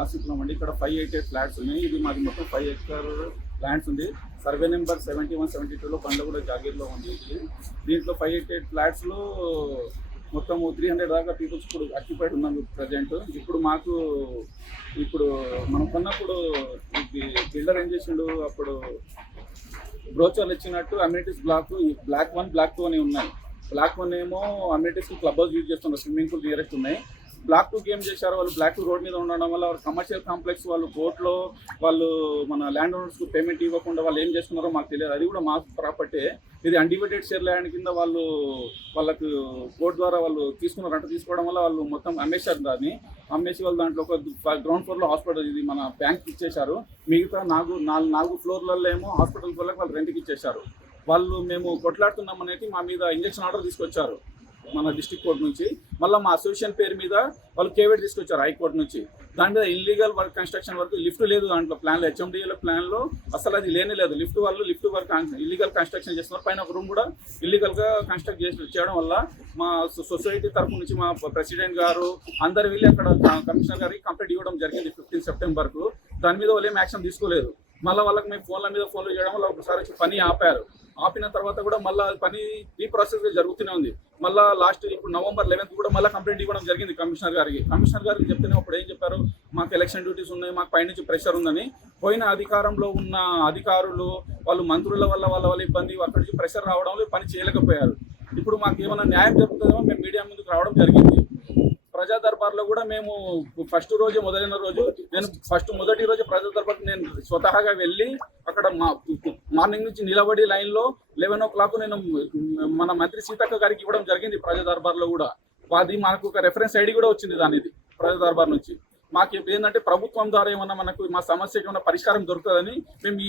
రాసిస్తున్నామండి. ఇక్కడ 588 ఫ్లాట్స్ ఉన్నాయి. ఇది మాది మొత్తం 5 ఎకర్ ల్యాండ్స్ ఉంది. సర్వే నెంబర్ 71, 72లో బండ్లగూడ జాగీర్లో ఉంది. ఇది దీంట్లో 588 ఫ్లాట్స్లో మొత్తం 300 దాకా పీపుల్స్ ఇప్పుడు ఆక్యుపైడ్ ఉన్నాం ప్రజెంట్. ఇప్పుడు మనం కొన్నప్పుడు బిల్డర్ ఏం చేసిండు, అప్పుడు బ్రోచర్లు ఇచ్చినట్టు అమ్యూనిటీస్ బ్లాక్ 1, బ్లాక్ 2 అని ఉన్నాయి. బ్లాక్ 1 ఏమో అమ్యూనిటీస్ క్లబ్ హౌస్ యూజ్ చేస్తున్నారు, స్విమ్మింగ్ పూల్ నియరెస్ట్ ఉన్నాయి. బ్లాక్ 2 ఏం చేశారు, వాళ్ళు బ్లాక్ 2 రోడ్ మీద ఉండడం వల్ల వాళ్ళు కమర్షియల్ కాంప్లెక్స్ వాళ్ళు కోర్టులో వాళ్ళు మన ల్యాండ్ ఓనర్స్కు పేమెంట్ ఇవ్వకుండా వాళ్ళు ఏం చేస్తున్నారో మాకు తెలియదు. అది కూడా మా ప్రాపర్టీ. ఇది అన్డివైడెడ్ షేర్ ల్యాండ్ కింద వాళ్ళకు కోర్టు ద్వారా వాళ్ళు తీసుకోవడం వల్ల వాళ్ళు మొత్తం అమ్మేశారు. దాన్ని అమ్మేసి వాళ్ళు దాంట్లో ఒక గ్రౌండ్ ఫ్లోర్లో హాస్పిటల్, ఇది మన బ్యాంక్ ఇచ్చేశారు. మిగతా 4 ఫ్లోర్లలో ఏమో హాస్పిటల్ వాళ్ళకి వాళ్ళు రెంట్కి ఇచ్చేశారు. మేము కొట్లాడుతున్నాం అనేది మా మీద ఇంజక్షన్ ఆర్డర్ తీసుకొచ్చారు మన డిస్ట్రిక్ట్ కోర్టు నుంచి. మళ్ళీ మా అసోసియేషన్ పేరు మీద వాళ్ళు కేవేట్ తీసుకొచ్చారు హైకోర్టు నుంచి. దాని మీద ఇల్లీగల్ వర్క్ కన్స్ట్రక్షన్ వరకు లిఫ్ట్ లేదు దాంట్లో ప్లాన్లో, హెచ్ఎండిఏల ప్లాన్లో అసలు అది లేదు. లిఫ్ట్ వర్క్ ఇల్లీగల్ కన్స్ట్రక్షన్ చేస్తున్నారు. పైన ఒక రూమ్ కూడా ఇల్లీగల్గా కన్స్ట్రక్ట్ చేయడం వల్ల మా సొసైటీ తరఫు నుంచి మా ప్రెసిడెంట్ గారు అందరు వెళ్ళి అక్కడ కమిషనర్ గారికి కంప్లైంట్ ఇవ్వడం జరిగింది 15 సెప్టెంబర్కు. దాని మీద వాళ్ళు ఏం యాక్షన్ తీసుకోలేదు. మళ్ళీ వాళ్ళకి మేము ఫోన్లు చేయడం వల్ల ఒకసారి వచ్చి పని ఆపిన తర్వాత కూడా మళ్ళీ పని ఈ ప్రాసెస్ జరుగుతూనే ఉంది. మళ్ళీ లాస్ట్ ఇప్పుడు November 11th కూడా మళ్ళీ కంప్లైంట్ ఇవ్వడం జరిగింది కమిషనర్ గారికి చెప్తేనే అప్పుడు ఏం చెప్పారు, మాకు ఎలక్షన్ డ్యూటీస్ ఉన్నాయి, మాకు పైనుంచి ప్రెషర్ ఉందని. పోయిన అధికారంలో ఉన్న అధికారులు వాళ్ళు మంత్రుల వల్ల వాళ్ళ ఇబ్బంది, అక్కడి నుంచి ప్రెషర్ రావడంలో పని చేయలేకపోయారు. ఇప్పుడు మాకు ఏమైనా న్యాయం జరుగుతుందేమో మేము మీడియా ముందుకు రావడం జరిగింది. ప్రజా దర్బార్లో కూడా మేము మొదటి రోజు ప్రజా దర్బార్కి నేను స్వతహాగా వెళ్ళి అక్కడ మార్నింగ్ నుంచి నిలబడి లైన్లో 11 o'clock నేను మన మంత్రి సీతక్క గారికి ఇవ్వడం జరిగింది ప్రజా దర్బార్లో కూడా. అది మనకు ఒక రెఫరెన్స్ ఐడి కూడా వచ్చింది దానిది ప్రజా దర్బార్ నుంచి. మాకు ఇప్పుడు ఏంటంటే ప్రభుత్వం ద్వారా ఏమన్నా మా సమస్యకి ఏమన్నా పరిష్కారం దొరుకుతుందని మేము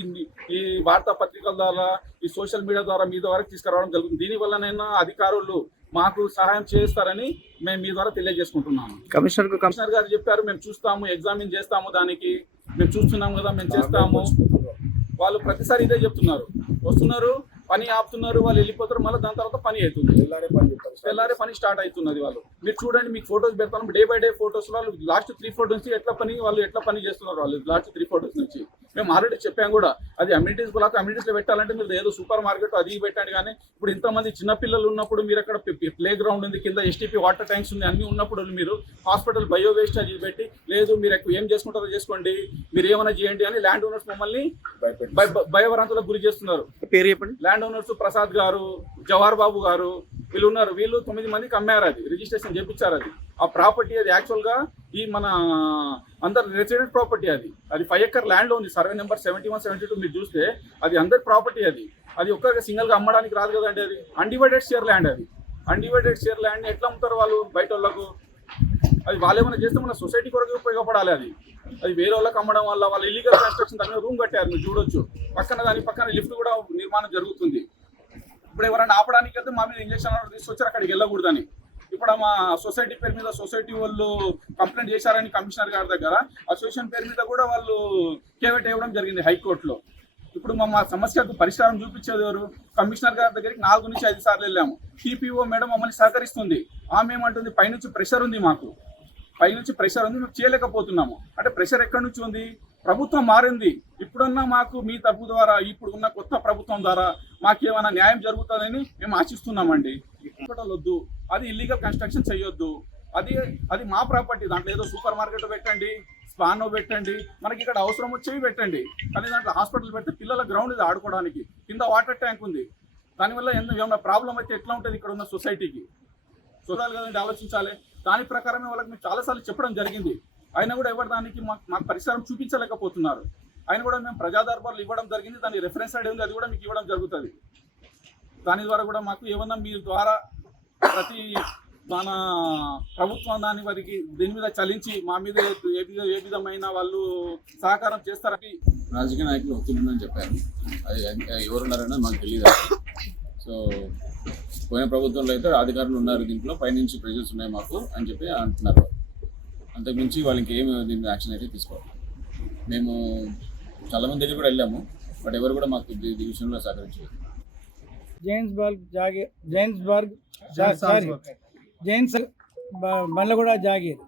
ఈ వార్తాపత్రికల ద్వారా, ఈ సోషల్ మీడియా ద్వారా మీ ద్వారా తీసుకురావడం జరుగుతుంది. దీనివల్లనైనా అధికారులు మాకు సహాయం చేస్తారని మేము మీ ద్వారా తెలియజేసుకుంటున్నాము. కమిషనర్ గారు చెప్పారు, మేము చూస్తాము, ఎగ్జామిన్ చేస్తాము, దానికి మేము చూస్తున్నాము కదా, మేము చేస్తాము. వాళ్ళు ప్రతిసారి ఇదే చెప్తున్నారు, వస్తున్నారు, పని ఆపుతున్నారు, వాళ్ళు వెళ్ళిపోతారు, మళ్ళీ దాని తర్వాత పని అవుతుంది, తెల్లారే పని స్టార్ట్ అవుతున్నది. మీరు చూడండి, మీకు ఫొటోస్ పెడతాను, డే బై డే ఫొటోస్. వాళ్ళు లాస్ట్ 3 photos నుంచి ఎట్లా పని చేస్తున్నారు వాళ్ళు లాస్ట్ 3 photos నుంచి. మేము ఆల్రెడీ చెప్పాము కూడా, అది అమ్యూనిటీస్లో పెట్టాలంటే మీరు ఏదో సూపర్ మార్కెట్ అది పెట్టండి. కానీ ఇప్పుడు ఇంతమంది చిన్నపిల్లలు ఉన్నప్పుడు మీరు అక్కడ ప్లే గ్రౌండ్ ఉంది, కింద STP వాటర్ ట్యాంక్స్ ఉంది, అన్నీ ఉన్నప్పుడు మీరు హాస్పిటల్ బయో వేస్ట్ అది పెట్టి, లేదు మీరు ఏం చేసుకుంటారో చేసుకోండి, మీరు ఏమైనా చేయండి అని ల్యాండ్ ఓనర్స్ మమ్మల్ని భయభ్రాంతులకు గురి చేస్తున్నారు. పేరు చెప్పండి. ల్యాండ్ ఓనర్స్ ప్రసాద్ గారు, జవహర్ బాబు గారు, వీళ్ళు ఉన్నారు. వీళ్ళు 9 మందికి అమ్మారు, అది రిజిస్ట్రేషన్ చేయించారు. ఆ ప్రాపర్టీ అది యాక్చువల్గా ఈ మన అందరు రెసిడెంట్ ప్రాపర్టీ. అది 5 acre ల్యాండ్లో ఉంది. సర్వే నెంబర్ 71, 72 మీరు చూస్తే అది అందరి ప్రాపర్టీ. అది ఒక్క సింగిల్గా అమ్మడానికి రాదు కదండి. అది undivided share land. Undivided share land ఎట్లా అమ్ముతారు వాళ్ళు బయట వాళ్ళకు? అది వాళ్ళు ఏమైనా చేస్తే మన సొసైటీ కొరకు ఉపయోగపడాలి. అది వేరే వాళ్ళకి అమ్మడం వల్ల వాళ్ళు ఇల్లీగల్ కన్స్ట్రక్షన్ దాని మీద రూమ్ కట్టారు, మీరు చూడొచ్చు. దాని పక్కన లిఫ్ట్ కూడా నిర్మాణం జరుగుతుంది. ఇప్పుడు ఎవరైనా ఆపడానికి అయితే మా మీద ఇంజక్షన్ ఆర్డర్ తీసుకొచ్చారు అక్కడికి వెళ్ళకూడదని. ఇప్పుడు మా సొసైటీ పేరు మీద సొసైటీ వాళ్ళు కంప్లైంట్ చేశారని కమిషనర్ గారి దగ్గర, అసోసియేషన్ పేరు మీద కూడా వాళ్ళు కేవేట్ ఇవ్వడం జరిగింది హైకోర్టులో. ఇప్పుడు మా సమస్యకు పరిష్కారం చూపించేది ఎవరు? కమిషనర్ గారి దగ్గరికి 4 నుంచి 5 సార్లు వెళ్ళాము. TPO మేడం మమ్మల్ని సహకరిస్తుంది. ఆమె ఏమంటుంది, పైనుంచి ప్రెషర్ ఉంది, మేము చేయలేకపోతున్నాము. అంటే ప్రెషర్ ఎక్కడి నుంచి ఉంది? ప్రభుత్వం మారింది. ఇప్పుడున్న మాకు మీ తరపు ద్వారా, ఇప్పుడు ఉన్న కొత్త ప్రభుత్వం ద్వారా మాకేమైనా న్యాయం జరుగుతుందని మేము ఆశిస్తున్నామండి. హాస్పిటల్ వద్దు, అది ఇల్లీగల్ కన్స్ట్రక్షన్ చేయొద్దు. అది మా ప్రాపర్టీ. దాంట్లో ఏదో సూపర్ మార్కెట్ పెట్టండి, స్పానో పెట్టండి, మనకి ఇక్కడ అవసరం వచ్చేవి పెట్టండి. కానీ దాంట్లో హాస్పిటల్ పెడితే పిల్లల గ్రౌండ్ ఇది ఆడుకోవడానికి, కింద వాటర్ ట్యాంక్ ఉంది. దానివల్ల ఏమైనా ప్రాబ్లం అయితే ఎట్లా ఉంటుంది ఇక్కడ ఉన్న సొసైటీకి? చూడాలి కదండి, ఆలోచించాలి. దాని ప్రకారమే వాళ్ళకి మేము చాలాసార్లు చెప్పడం జరిగింది. అయినా కూడా ఎవరు దానికి మాకు పరిష్కారం చూపించలేకపోతున్నారు. ఆయన కూడా మేము ప్రజా దర్బార్లు ఇవ్వడం జరిగింది. దాని రెఫరెన్స్ ఐడి ఉంది, అది కూడా మీకు ఇవ్వడం జరుగుతుంది. దాని ద్వారా కూడా మాకు ఏమన్నా మీ ద్వారా ప్రతి మన ప్రభుత్వం వారికి దీని మీద చలించి మా మీద ఏ విధమైన వాళ్ళు సహకారం చేస్తారని రాజకీయ నాయకులు ఒత్తిడి చెప్పారు. అది ఎవరున్నారని మాకు తెలియదు. సో పోయిన ప్రభుత్వంలో అయితే అధికారులు ఉన్నారు, దీంట్లో పైనుంచి ప్రెజర్స్ ఉన్నాయి మాకు అని చెప్పి అంటున్నారు. అంతకుమించి వాళ్ళకి ఏమి దీని యాక్షన్ అయితే తీసుకోవాలి. మేము చాలామంది దగ్గర కూడా వెళ్ళాము, బట్ ఎవరు కూడా మాకు ఈ విషయంలో సహకరించలేదు. జైన్స్ బండ్లగూడ జాగీర్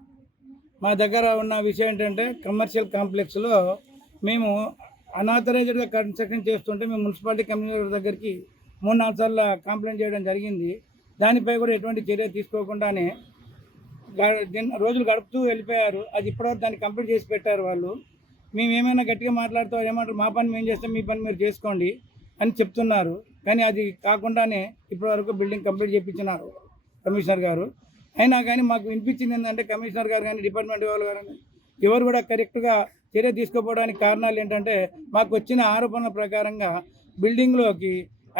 మా దగ్గర ఉన్న విషయం ఏంటంటే కమర్షియల్ కాంప్లెక్స్లో మేము అనాథరైజ్డ్గా కన్స్ట్రక్షన్ చేస్తుంటే మేము మున్సిపాలిటీ కమిషనర్ దగ్గరికి 3-4 సార్లు కంప్లైంట్ చేయడం జరిగింది. దానిపై కూడా ఎటువంటి చర్య తీసుకోకుండానే రోజులు గడుపుతూ వెళ్ళిపోయారు. అది ఇప్పటివరకు దాన్ని కంప్లీట్ చేసి పెట్టారు వాళ్ళు. మేము ఏమైనా గట్టిగా మాట్లాడుతూ ఏమంటారు, మా పని మేము చేస్తాం, మీ పని మీరు చేసుకోండి అని చెప్తున్నారు. కానీ అది కాకుండానే ఇప్పటివరకు బిల్డింగ్ కంప్లీట్ చేయించినారు కమిషనర్ గారు. అయినా కానీ మాకు వినిపించింది ఏంటంటే కమిషనర్ గారు కానీ డిపార్ట్మెంట్ వాళ్ళు కానీ ఎవరు కూడా కరెక్ట్గా చర్య తీసుకోపోవడానికి కారణాలు ఏంటంటే మాకు వచ్చిన ఆరోపణల ప్రకారంగా బిల్డింగ్లోకి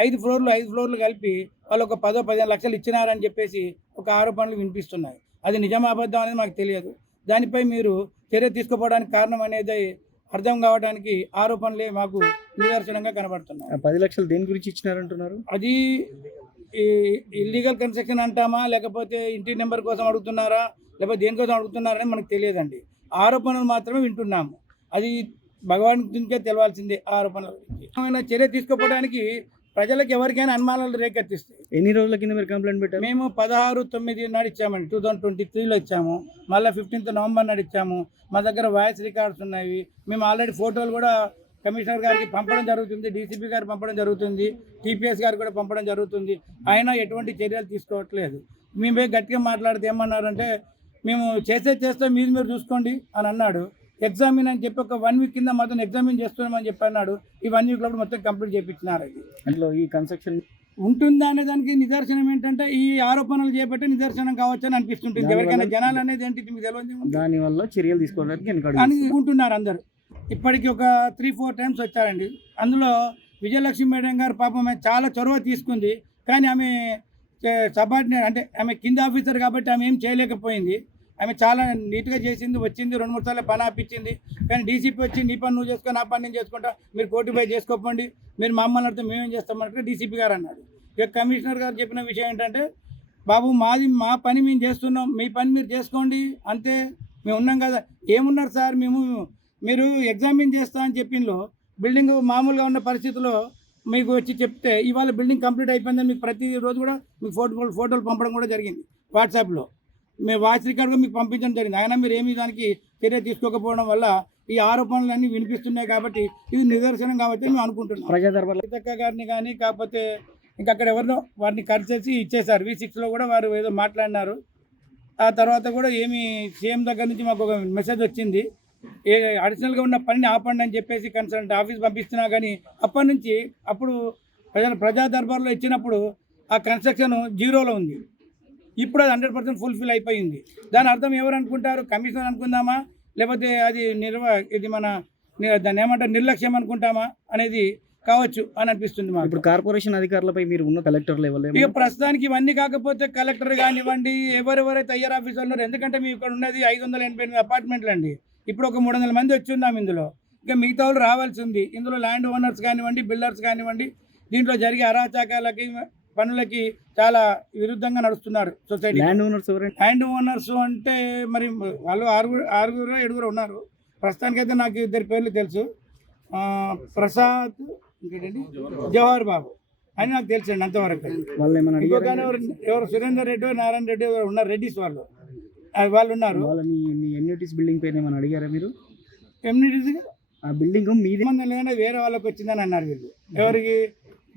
5 ఫ్లోర్లు కలిపి వాళ్ళు ఒక 10-15 లక్షలు ఇచ్చినారని చెప్పేసి ఒక ఆరోపణలు వినిపిస్తున్నాయి. అది నిజమా అబద్ధం అనేది మాకు తెలియదు. దానిపై మీరు చర్య తీసుకోపోవడానికి కారణం అనేది అర్థం కావడానికి ఆరోపణలే మాకు నిదర్శనంగా కనబడుతున్నాయి. 10 లక్షలు దేని గురించి ఇచ్చినారంటున్నారు? అది ఇల్లీగల్ కన్స్ట్రక్షన్ అంటామా, లేకపోతే ఇంటి నెంబర్ కోసం అడుగుతున్నారా, లేకపోతే దేనికోసం అడుగుతున్నారని మనకు తెలియదండి. ఆరోపణలు మాత్రమే వింటున్నాము. అది భగవాన్కే తెలవాల్సిందే. ఆరోపణల గురించి ఏమైనా చర్య తీసుకోవడానికి ప్రజలకు ఎవరికైనా అనుమానాలు రేకెత్తిస్తాయి. ఎన్ని రోజుల కింద మీరు కంప్లైంట్ పెట్టారు? మేము 16/9 నాడు ఇచ్చామండి, 2023లో ఇచ్చాము. మళ్ళీ 15th నవంబర్ నాడు ఇచ్చాము. మా దగ్గర వాయిస్ రికార్డ్స్ ఉన్నాయి. మేము ఆల్రెడీ ఫోటోలు కూడా కమిషనర్ గారికి పంపడం జరుగుతుంది, డీసీపీ గారికి పంపడం జరుగుతుంది, టీపీఎస్ గారికి కూడా పంపడం జరుగుతుంది. అయినా ఎటువంటి చర్యలు తీసుకోవట్లేదు. మేమే గట్టిగా మాట్లాడితే ఏమన్నారంటే, మేము చేస్తాం, మీరు చూసుకోండి అని అన్నాడు. ఎగ్జామిన్ అని చెప్పి ఒక 1 వీక్ కింద మొత్తం ఎగ్జామిన్ చేస్తున్నామని చెప్పి అన్నాడు. ఈ 1 వీక్లో మొత్తం కంప్లీట్ చేయించినారు. అది అందులో ఈ కన్స్ట్రక్షన్ ఉంటుందా అనే దానికి నిదర్శనం ఏంటంటే ఈ ఆరోపణలు చేపట్టే నిదర్శనం కావచ్చని అనిపిస్తుంటుంది. ఎవరికైనా జనాలు అనేది ఏంటి మీకు తెలియదు. దానివల్ల చర్యలు తీసుకోవడానికి అనుకుంటున్నారు అందరూ. ఇప్పటికి ఒక 3-4 టైమ్స్ వచ్చారండి. అందులో విజయలక్ష్మి మేడం గారు పాపం చాలా చొరవ తీసుకుంది. కానీ ఆమె సబార్డినేట్ అంటే ఆమె కింద ఆఫీసర్ కాబట్టి ఆమె ఏం చేయలేకపోయింది. ఆమె చాలా నీట్గా చేసింది, వచ్చింది, 2-3 సార్లు పని ఆపించింది. కానీ డీసీపీ వచ్చి నీ పని నువ్వు చేసుకో, నా పని నేను చేసుకుంటా, మీరు కోర్టు పోయి చేసుకోకండి, మీరు మమ్మల్ని అడితే మేమేం చేస్తామంటే డీసీపీ గారు అన్నాడు. ఇక కమిషనర్ గారు చెప్పిన విషయం ఏంటంటే, బాబు మా పని మేము చేస్తున్నాం, మీ పని మీరు చేసుకోండి అంతే, మేము ఉన్నాం కదా. ఏమున్నారు సార్, మీరు ఎగ్జామిన్ చేస్తా అని చెప్పిందో బిల్డింగ్ మామూలుగా ఉన్న పరిస్థితుల్లో మీకు వచ్చి చెప్తే ఇవాళ బిల్డింగ్ కంప్లీట్ అయిపోయిందని మీకు ప్రతిరోజు కూడా మీకు ఫోటోలు పంపడం కూడా జరిగింది. వాట్సాప్లో మేము వాయిస్ రికార్డుగా మీకు పంపించడం జరిగింది. అయినా మీరు ఏమీ దానికి చర్య తీసుకోకపోవడం వల్ల ఈ ఆరోపణలన్నీ వినిపిస్తున్నాయి. కాబట్టి ఇది నిదర్శనం కాబట్టి మేము అనుకుంటున్నాం. ప్రజా దర్బార్లో సీతక్క గారిని కానీ కాకపోతే ఇంకా అక్కడ ఎవరినో వారిని కట్ చేసి ఇచ్చేసారు. V6లో కూడా వారు ఏదో మాట్లాడినారు. ఆ తర్వాత కూడా సీఎం దగ్గర నుంచి మాకు ఒక మెసేజ్ వచ్చింది, అడిషనల్గా ఉన్న పనిని ఆపండి అని చెప్పేసి కన్సల్ట్ ఆఫీస్ పంపిస్తున్నా. కానీ అప్పటి నుంచి అప్పుడు ప్రజా దర్బార్లో ఇచ్చినప్పుడు ఆ కన్స్ట్రక్షన్ 0లో ఉంది. ఇప్పుడు అది 100% ఫుల్ఫిల్ అయిపోయింది. దాని అర్థం ఎవరు అనుకుంటారు, కమిషనర్ అనుకుందామా, లేకపోతే అది ఇది మన దాన్ని ఏమంటారు నిర్లక్ష్యం అనుకుంటామా అనేది కావచ్చు అని అనిపిస్తుంది మాకు. ఇప్పుడు కార్పొరేషన్ అధికారులపై మీరు ఉన్న కలెక్టర్ లెవెల్ ఇక ప్రస్తుతానికి ఇవన్నీ కాకపోతే కలెక్టర్ కానివ్వండి, ఎవరెవరైతే ఐఆర్ ఆఫీసర్లు ఉన్నారు, ఎందుకంటే మేము ఇక్కడ ఉన్నది 588 అపార్ట్మెంట్లు అండి. ఇప్పుడు ఒక 300 మంది వచ్చి ఉన్నాం ఇందులో. ఇంకా మిగతా వాళ్ళు రావాల్సి ఉంది. ఇందులో ల్యాండ్ ఓనర్స్ కానివ్వండి, బిల్డర్స్ కానివ్వండి, దీంట్లో జరిగే అరాచకాలకి పనులకి చాలా విరుద్ధంగా నడుస్తున్నారు సొసైటీ. ల్యాండ్ ఓనర్స్ అంటే మరి వాళ్ళు 6-7 ఉన్నారు. ప్రస్తుతానికైతే నాకు 2 పేర్లు తెలుసు, ప్రసాద్, ఇంకేంటండి జవహర్ బాబు అని నాకు తెలుసండి అంతవరకు. ఇంకొక ఎవరు సురేందర్ రెడ్డి, నారాయణ రెడ్డి ఉన్నారు, రెడ్డిస్ వాళ్ళు ఉన్నారు. ఎమ్యూనిటీస్ బిల్డింగ్ పైన ఏమైనా అడిగారా మీరు? ఎమ్యూనిటీస్ ఆ బిల్డింగ్ మీది లేదంటే వేరే వాళ్ళకి వచ్చిందని అన్నారు వీళ్ళు. ఎవరికి?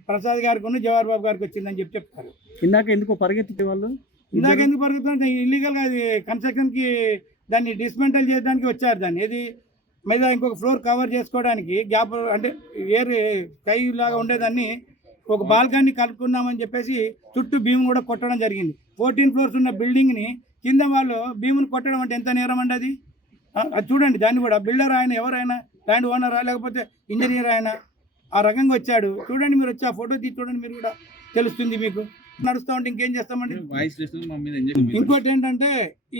ప్రసాద్ గారికి, జవహర్ బాబు గారికి వచ్చిందని చెప్తారు. ఇందాక ఎందుకు పరిగెత్తే వాళ్ళు? ఇందాక ఎందుకు పరిగెత్తున్నారు? ఇల్లీగల్గా అది కన్స్ట్రక్షన్కి దాన్ని డిస్మెంటల్ చేయడానికి వచ్చారు. దాన్ని ఏది మీద ఇంకొక ఫ్లోర్ కవర్ చేసుకోవడానికి గ్యాప్ అంటే వేరే స్కై లాగా ఉండేదాన్ని ఒక బాల్కనీ కలుపుకున్నామని చెప్పేసి చుట్టూ భీముని కూడా కొట్టడం జరిగింది. 14 ఫ్లోర్స్ ఉన్న బిల్డింగ్ని కింద వాళ్ళు భీముని కొట్టడం అంటే ఎంత నేరం అండి అది చూడండి. దాన్ని కూడా బిల్డర్ ఆయన ఎవరైనా, ల్యాండ్ ఓనరా లేకపోతే ఇంజనీర్ ఆయన, ఆ రకంగా వచ్చాడు. చూడండి, మీరు వచ్చి ఆ ఫోటో తీసి చూడండి, మీరు కూడా తెలుస్తుంది మీకు. నడుస్తూ ఉంటే ఇంకేం చేస్తామండి. ఇంకోటి ఏంటంటే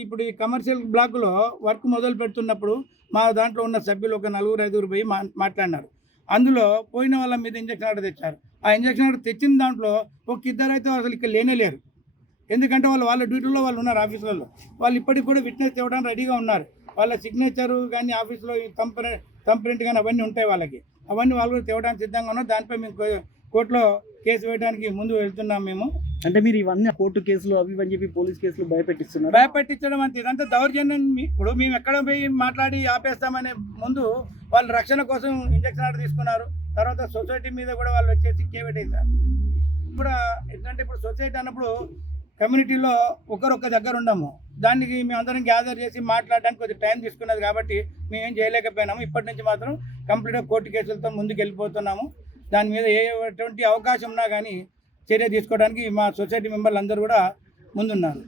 ఇప్పుడు ఈ కమర్షియల్ బ్లాక్లో వర్క్ మొదలు పెడుతున్నప్పుడు మా దాంట్లో ఉన్న సభ్యులు ఒక 4-5 పోయి మాట్లాడినారు. అందులో పోయిన వాళ్ళ మీద ఇంజక్షన్ ఆర్డర్ తెచ్చారు. ఆ ఇంజక్షన్ ఆర్డర్ తెచ్చిన దాంట్లో ఒక 2 అయితే అసలు ఇక్కడ లేరు. ఎందుకంటే వాళ్ళ డ్యూటీలో వాళ్ళు ఉన్నారు ఆఫీసులలో. వాళ్ళు ఇప్పటికి కూడా విట్నెస్ ఇవ్వడానికి రెడీగా ఉన్నారు. వాళ్ళ సిగ్నేచరు కానీ ఆఫీస్లో థంబ్ ప్రింట్ కానీ అవన్నీ ఉంటాయి వాళ్ళకి. అవన్నీ వాళ్ళు కూడా తేవడానికి సిద్ధంగా ఉన్నారు. దానిపై మేము కోర్టులో కేసు వేయడానికి ముందు వెళ్తున్నాం మేము. అంటే మీరు ఇవన్నీ కోర్టు కేసులు అవి ఇవి అని చెప్పి పోలీస్ కేసులు భయపెట్టిస్తున్నారు. భయపెట్టించడం అంటే ఇదంతా దౌర్జన్యం. ఇప్పుడు మేము ఎక్కడ పోయి మాట్లాడి ఆపేస్తామనే ముందు వాళ్ళు రక్షణ కోసం ఇంజక్షన్ ఆర్డర్ తీసుకున్నారు. తర్వాత సొసైటీ మీద కూడా వాళ్ళు వచ్చేసి కేవెట్టేశారు. ఇప్పుడు ఎందుకంటే ఇప్పుడు సొసైటీ అన్నప్పుడు కమ్యూనిటీలో ఒకరొక్క దగ్గర ఉండము. దానికి మేము అందరం గ్యాదర్ చేసి మాట్లాడడానికి కొద్దిగా టైం తీసుకున్నది కాబట్టి మేము ఏం చేయలేకపోయినాము. ఇప్పటి నుంచి మాత్రం కంప్లీట్గా కోర్టు కేసులతో ముందుకు వెళ్ళిపోతున్నాము. దాని మీద ఎటువంటి అవకాశం ఉన్నా కానీ చర్య తీసుకోవడానికి మా సొసైటీ మెంబర్లు అందరూ కూడా ముందున్నారు.